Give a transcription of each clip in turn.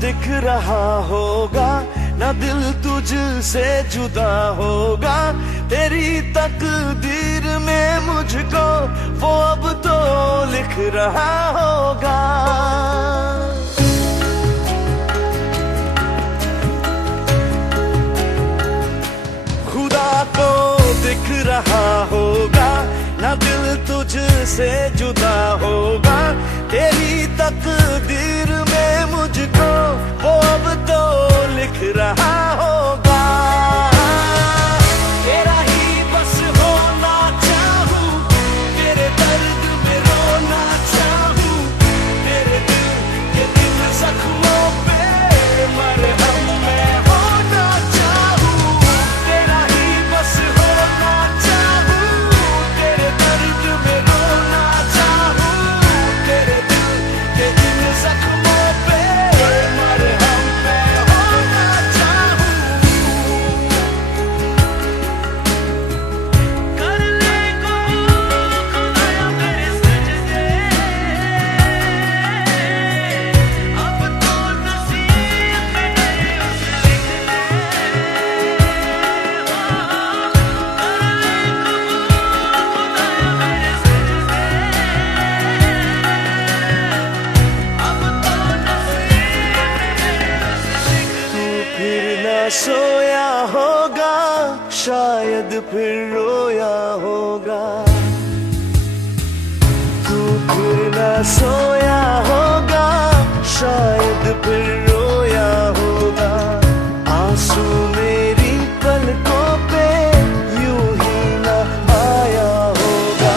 दिख रहा होगा, ना दिल तुझसे जुदा होगा। तेरी तकदीर में मुझको वो अब तो लिख रहा होगा। खुदा को दिख रहा होगा, ना दिल तुझसे जुदा होगा। तेरी तकदीर में मुझको वो अब तो लिख रहा होगा। तेरा ही बस होना चाहूं, तेरे दर्द में रोना चाहूं, तेरे दिल के इन जख्मों पे मरहम मैं होना चाहूं। तेरा ही बस होना चाहूं, तेरे दर्द में रोना चाहूं, तेरे दिल के इन जख्मों पे मरहम मैं होना चाहूं। कर ले कबूल खुदाया मेरे सजदे, अब तो नसीब में उसे लिख ले। कर ले कबूल खुदाया मेरे सजदे, अब तो नसीब में उसे लिख ले। तू फिर न सोया होगा, शायद फिर रोया होगा। तू फिर न सोया होगा, शायद फिर रोया होगा। आंसू मेरी पलकों पे यूं ही न आया होगा।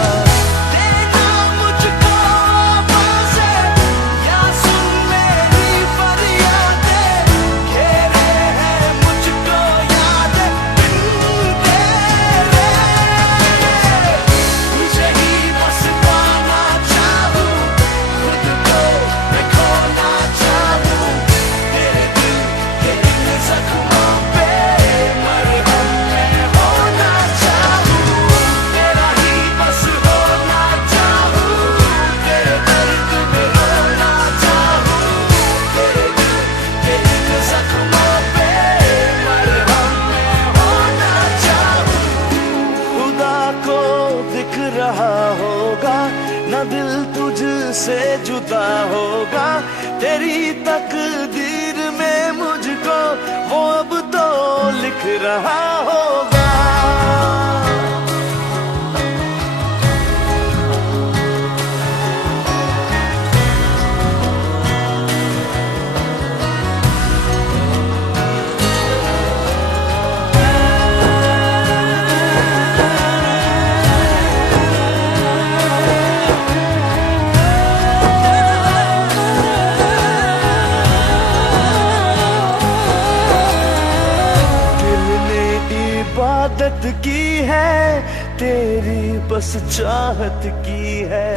देना मुझको आवाज़ें या सुन मेरी फरियादें, घेरे हैं मुझको यादें बिन तेरे। तुझे ही बस पाना चाहूं, खुद को मैं खोना चाहूं, तेरे दिल के इन जख्मों पे मरहम मैं होना चाहूं। तेरा ही बस होना चाहूं, तेरे दर्द में रोना चाहूं, तेरे दिल के इन जख्मों पे मरहम मैं होना चाहूं। खुदा को दिख रहा होगा, ना दिल तुझसे जुदा होगा। तेरी तकदीर में मुझको वो अब तो लिख रहा होगा। दिल ने इबादत की है, तेरी बस चाहत की है।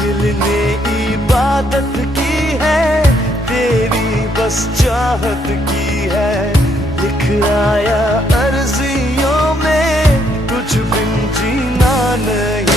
दिल ने इबादत की है, तेरी बस चाहत की है। लिख आया अर्जियों में तुझ बिन जीना नहीं।